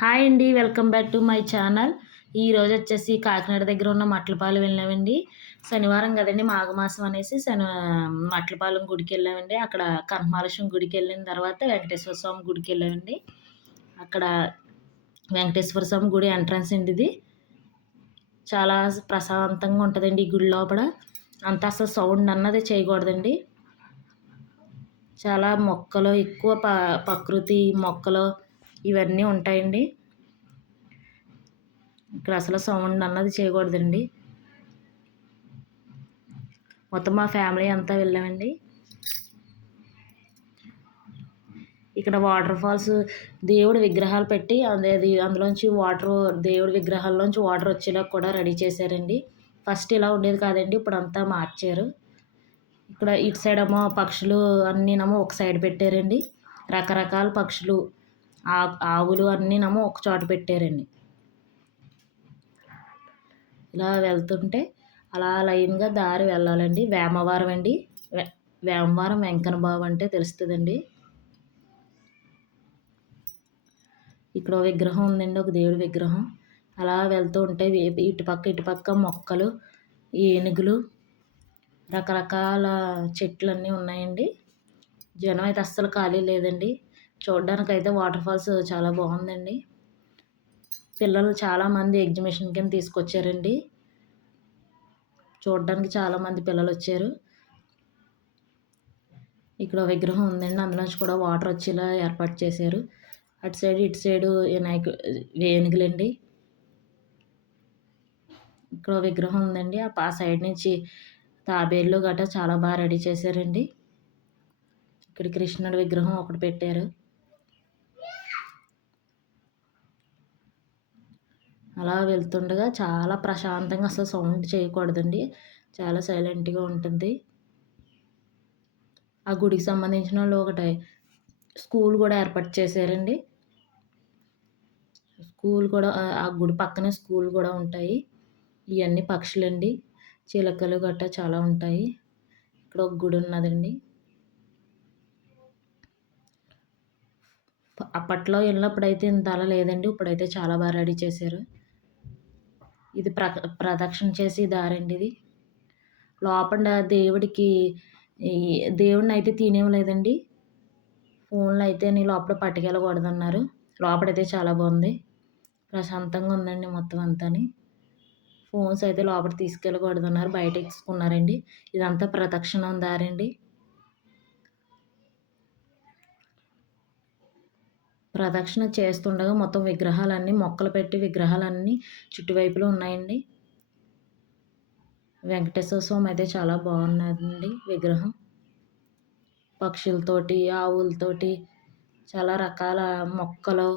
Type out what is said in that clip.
Hi అండి welcome back to my channel. ఈరోజు వచ్చేసి కాకినాడ దగ్గర ఉన్న మట్లపాలెం వెళ్ళామండి. శనివారం కదండి మాఘమాసం అనేసి శని మట్లపాలెం గుడికి వెళ్ళామండి. అక్కడ కనకమహాలక్ష్మి గుడికి వెళ్ళిన తర్వాత వెంకటేశ్వర స్వామి గుడికి వెళ్ళామండి. అక్కడ వెంకటేశ్వర స్వామి గుడి ఎంట్రన్స్ అండి ఇది. చాలా ప్రశాంతంగా ఉంటుందండి ఈ గుడి లోపల. అంత అసలు సౌండ్ అన్నది చేయకూడదండి. చాలా మొక్కలు ఎక్కువ ప ప్రకృతి మొక్కలు ఇవన్నీ ఉంటాయండి. ఇక్కడ అసలు సౌండ్ అన్నది చేయకూడదండి. మొత్తం మా ఫ్యామిలీ అంతా వెళ్ళామండి. ఇక్కడ వాటర్ ఫాల్స్ దేవుడి విగ్రహాలు పెట్టి అది అందులోంచి వాటర్ దేవుడి విగ్రహాల్లోంచి వాటర్ వచ్చేలా కూడా రెడీ చేశారండి. ఫస్ట్ ఇలా ఉండేది కాదండి ఇప్పుడు అంతా మార్చారు. ఇక్కడ ఇటు సైడ్ ఏమో పక్షులు అన్నీనేమో ఒక సైడ్ పెట్టారండి. రకరకాల పక్షులు ఆవులు అన్నీనేమో ఒక చోట పెట్టారండి. ఇలా వెళ్తుంటే అలా లైన్గా దారి వెళ్ళాలండి. వేమవారం అండి. వేమవారం వెంకన్న బాబు అంటే తెలుస్తుందండి. ఇక్కడ విగ్రహం ఉందండి. ఒక దేవుడి విగ్రహం. అలా వెళ్తూ ఉంటే ఇటుపక్క ఇటుపక్క మొక్కలు ఏనుగులు రకరకాల చెట్లు అన్నీ ఉన్నాయండి. జనం అయితే అస్సలు ఖాళీ లేదండి. చూడడానికైతే అయితే వాటర్ ఫాల్స్ చాలా బాగుందండి. పిల్లలు చాలామంది ఎగ్జిబిషన్ కింద తీసుకొచ్చారండి. చూడడానికి చాలామంది పిల్లలు వచ్చారు. ఇక్కడ విగ్రహం ఉందండి. అందులోంచి కూడా వాటర్ వచ్చేలా ఏర్పాటు చేశారు. అటు సైడ్ ఇటు సైడు వినాయకు వేణుగులండి. ఇక్కడ విగ్రహం ఉందండి. ఆ సైడ్ నుంచి తాబేళ్ళు గట్రా చాలా బాగా రెడీ చేశారండి. ఇక్కడ కృష్ణుడి విగ్రహం ఒకటి పెట్టారు. అలా వెళ్తుండగా చాలా ప్రశాంతంగా అసలు సౌండ్ చేయకూడదండి. చాలా సైలెంట్గా ఉంటుంది. ఆ గుడికి సంబంధించిన వాళ్ళు ఒకటి స్కూల్ కూడా ఏర్పాటు చేశారండి. స్కూల్ కూడా ఆ గుడి పక్కనే స్కూల్ కూడా ఉంటాయి. ఇవన్నీ పక్షులండి. చిలకలు గట్రా చాలా ఉంటాయి. ఇక్కడ ఒక గుడి ఉన్నదండి. అప్పట్లో వెళ్ళినప్పుడైతే ఇంత అలా లేదండి. ఇప్పుడైతే చాలా బాగా రెడీ చేశారు. ఇది ప్ర ప్రదక్షిణ చేసి దారండి ఇది. లోపల దేవుడికి దేవుడిని అయితే తినేవలేదండి ఫోన్లో అయితే నీ లోపల పట్టుకెళ్ళకూడదన్నారు లోపలైతే చాలా బాగుంది. ప్రశాంతంగా ఉందండి మొత్తం అంతాని. ఫోన్స్ అయితే లోపల తీసుకెళ్ళకూడదన్నారు బయట ఇచ్చుకున్నారండి ఇదంతా ప్రదక్షిణ దారండి. ప్రదక్షిణ చేస్తుండగా మొత్తం విగ్రహాలన్నీ మొక్కలు పెట్టి విగ్రహాలన్నీ చుట్టువైపులో ఉన్నాయండి. వెంకటేశ్వర స్వామి అయితే చాలా బాగున్నదండి విగ్రహం. పక్షులతోటి ఆవులతోటి చాలా రకాల మొక్కలు